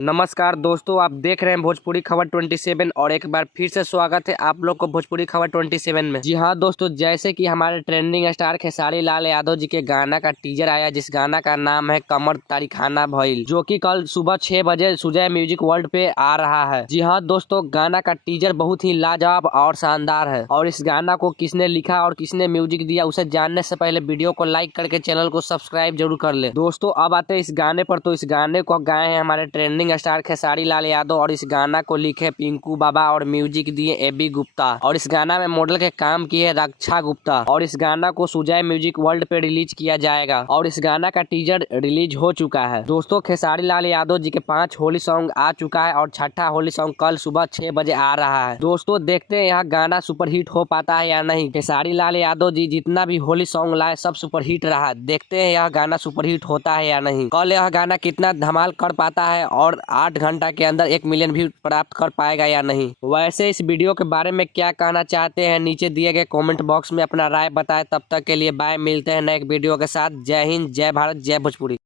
नमस्कार दोस्तों, आप देख रहे हैं भोजपुरी खबर 27 और एक बार फिर से स्वागत है आप लोग को भोजपुरी खबर 27 में। जी हाँ दोस्तों, जैसे कि हमारे ट्रेंडिंग स्टार खेसारी लाल यादव जी के गाना का टीजर आया, जिस गाना का नाम है कमर तारीखाना भइल, जो कि कल सुबह 6 बजे सुजय म्यूजिक वर्ल्ड पे आ रहा है। जी हाँ दोस्तों, गाना का टीजर बहुत ही लाजवाब और शानदार है और इस गाना को किसने लिखा और किसने म्यूजिक दिया उसे जानने से पहले वीडियो को लाइक करके चैनल को सब्सक्राइब जरूर कर ले। दोस्तों अब आते हैं इस गाने पर। तो इस गाने को गाए हैं हमारे ट्रेंडिंग स्टार खेसारी लाल यादव और इस गाना को लिखे पिंकू बाबा और म्यूजिक दिए AB गुप्ता और इस गाना में मॉडल के काम किए रक्षा गुप्ता और इस गाना को सुजय म्यूजिक वर्ल्ड पे रिलीज किया जाएगा और इस गाना का टीजर रिलीज हो चुका है। दोस्तों खेसारी लाल यादव जी के 5 होली सॉन्ग आ चुका है और छठा होली सॉन्ग कल सुबह 6 बजे आ रहा है। दोस्तों देखते हैं यह गाना सुपरहिट हो पाता है या नहीं। खेसारी लाल यादव जी जितना भी होली सॉन्ग लाए सब सुपरहिट रहा। देखते हैं यह गाना सुपरहिट होता है या नहीं। कल यह गाना कितना धमाल कर पाता है और 8 घंटा के अंदर 1 मिलियन व्यू प्राप्त कर पाएगा या नहीं। वैसे इस वीडियो के बारे में क्या कहना चाहते हैं नीचे दिए गए कमेंट बॉक्स में अपना राय बताएं। तब तक के लिए बाय, मिलते हैं नए वीडियो के साथ। जय हिंद, जय भारत, जय भोजपुरी।